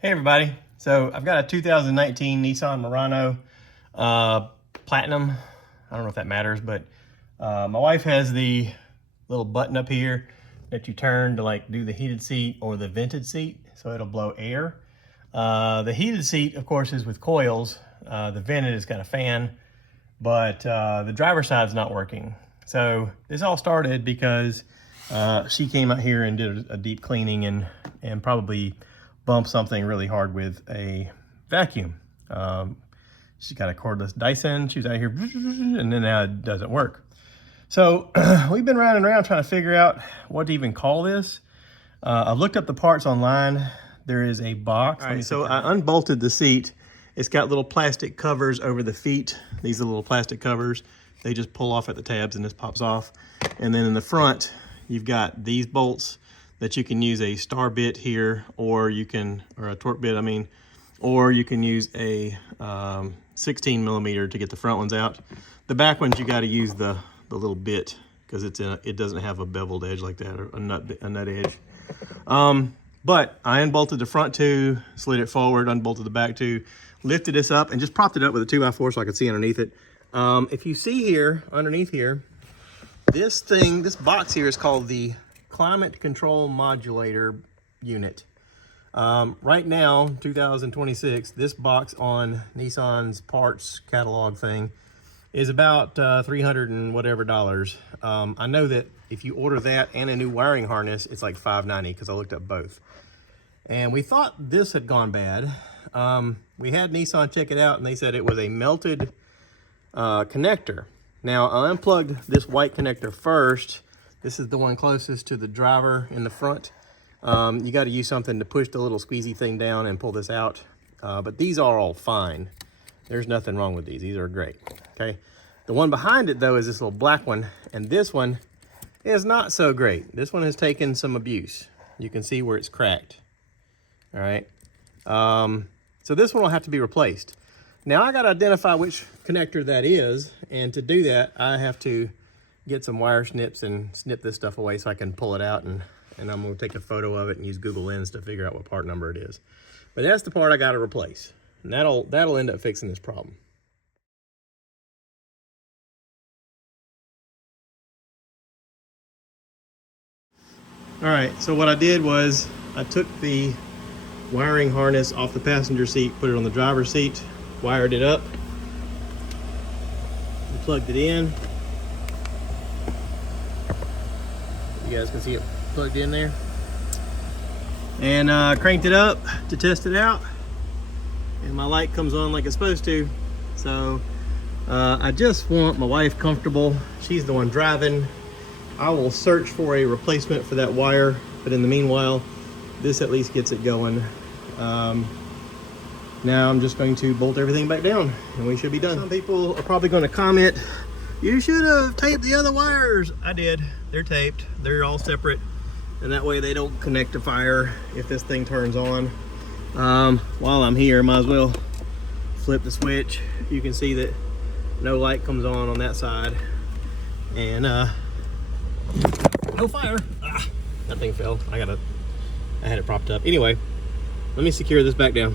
Hey everybody, so I've got a 2019 Nissan Murano Platinum. I don't know if that matters, but my wife has the little button up here that you turn to like do the heated seat or the vented seat, so it'll blow air. The heated seat, of course, is with coils. The vented has got a fan, but the driver's side's not working. So this all started because she came out here and did a deep cleaning and probably bumped something really hard with a vacuum. She's got a cordless Dyson. She was out here, and then now it doesn't work. So we've been rounding around trying to figure out what to even call this. I looked up the parts online. There is a box. All right, so I unbolted the seat. It's got little plastic covers over the feet. These are little plastic covers. They just pull off at the tabs and this pops off. And then in the front, you've got these bolts that you can use a star bit here, or a torque bit, or you can use a 16 millimeter to get the front ones out. The back ones, you got to use the little bit because it doesn't have a beveled edge like that, or a nut edge. But I unbolted the front two, slid it forward, unbolted the back two, lifted this up, and just propped it up with a 2x4 so I could see underneath it. If you see here, underneath here, this box here is called the climate control modulator unit. Right now, 2026, this box on Nissan's parts catalog thing is about $300 and whatever dollars. I know that if you order that and a new wiring harness, it's like $590 because I looked up both. And we thought this had gone bad. We had Nissan check it out and they said it was a melted connector. Now I unplugged this white connector first. This is the one closest to the driver in the front. You got to use something to push the little squeezy thing down and pull this out. But these are all fine. There's nothing wrong with these. These are great. Okay. The one behind it though is this little black one, and this one is not so great. This one has taken some abuse. You can see where it's cracked. All right. So this one will have to be replaced. Now I got to identify which connector that is, and to do that I have to get some wire snips and snip this stuff away so I can pull it out, and I'm going to take a photo of it and use Google Lens to figure out what part number it is. But that's the part I got to replace, and that'll end up fixing this problem. All right, so what I did was I took the wiring harness off the passenger seat, put it on the driver's seat, wired it up, and plugged it in. You guys can see it plugged in there. And cranked it up to test it out. And my light comes on like it's supposed to. So I just want my wife comfortable. She's the one driving. I will search for a replacement for that wire, but in the meanwhile, this at least gets it going. Now I'm just going to bolt everything back down and we should be done. Some people are probably going to comment, you should have taped the other wires. I did. They're taped. They're all separate, and that way they don't connect to fire if this thing turns on. While I'm here, might as well flip the switch. You can see that no light comes on that side, and no fire. That thing fell. I had it propped up. Anyway, let me secure this back down.